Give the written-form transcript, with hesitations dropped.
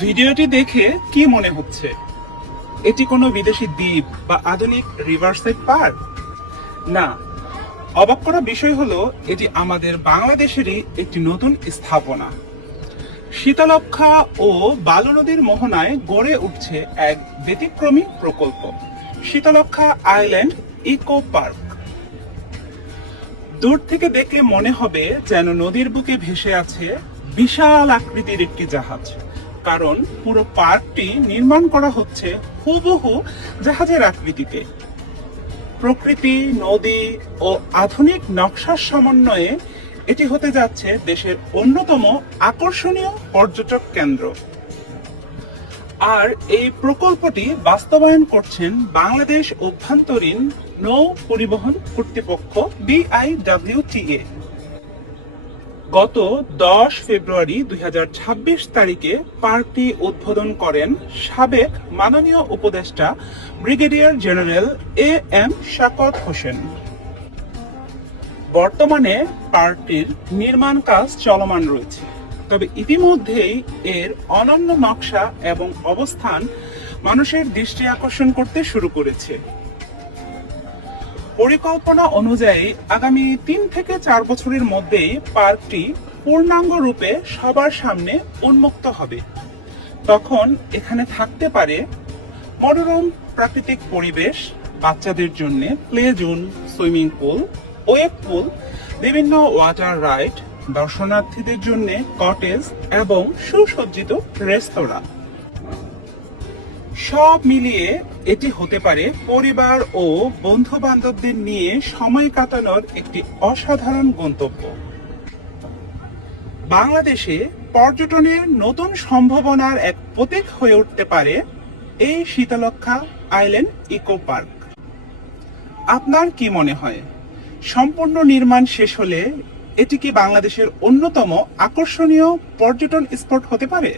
ভিডিওটি দেখে কি মনে হচ্ছে? এটি কোনো বিদেশি দ্বীপ বা আধুনিক রিভারসাইড পার্ক? না, অবাক করা বিষয় হলো এটি আমাদের বাংলাদেশেরই একটি নতুন স্থাপনা। শীতলক্ষ্যা ও বালু নদীর মোহনায় গড়ে উঠছে এক ব্যতিক্রমী প্রকল্প, শীতলক্ষ্যা আইল্যান্ড ইকো পার্ক। দূর থেকে দেখলে মনে হবে যেন নদীর বুকে ভেসে আছে বিশাল আকৃতির একটি জাহাজ, কারণ পুরো পার্কটি নির্মাণ করা হচ্ছে হুবহু জাহাজের আকৃতিতে। প্রকৃতি, নদী ও আধুনিক নকশার সমন্বয়ে এটি হতে যাচ্ছে দেশের অন্যতম আকর্ষণীয় পর্যটক কেন্দ্র। আর এই প্রকল্পটি বাস্তবায়ন করছেন বাংলাদেশ অভ্যন্তরীণ নৌ পরিবহন কর্তৃপক্ষ BIWTA। গত 10 ফেব্রুয়ারি 2026 তারিখে পার্কটি উদ্বোধন করেন সাবেক মাননীয় উপদেষ্টা ব্রিগেডিয়ার জেনারেল AM শাকত হোসেন। বর্তমানে পার্কটির নির্মাণ কাজ চলমান রয়েছে, তবে ইতিমধ্যেই এর অনন্য নকশা এবং অবস্থান মানুষের দৃষ্টি আকর্ষণ করতে শুরু করেছে। পরিকল্পনা অনুযায়ী আগামী 3 থেকে 4 বছরের মধ্যেই পার্কটি পূর্ণাঙ্গ রূপে সবার সামনে উন্মুক্ত হবে। তখন এখানে থাকতে পারে মনোরম প্রাকৃতিক পরিবেশ, বাচ্চাদের জন্য play zone, swimming pool, wave pool, বিভিন্ন ওয়াটার রাইড, দর্শনার্থীদের জন্য কটেজ এবং সুসজ্জিত রেস্তোরাঁ। সব মিলিয়ে এটি হতে পারে পরিবার ও বন্ধু বান্ধবদের নিয়ে সময় কাটানোর একটি অসাধারণ গন্তব্য। বাংলাদেশে পর্যটনের নতুন সম্ভাবনার এক প্রতীক হয়ে উঠতে পারে এই শীতলক্ষ্যা আইল্যান্ড ইকো পার্ক। আপনার কি মনে হয়, সম্পূর্ণ নির্মাণ শেষ হলে এটি কি বাংলাদেশের অন্যতম আকর্ষণীয় পর্যটন স্পট হতে পারে?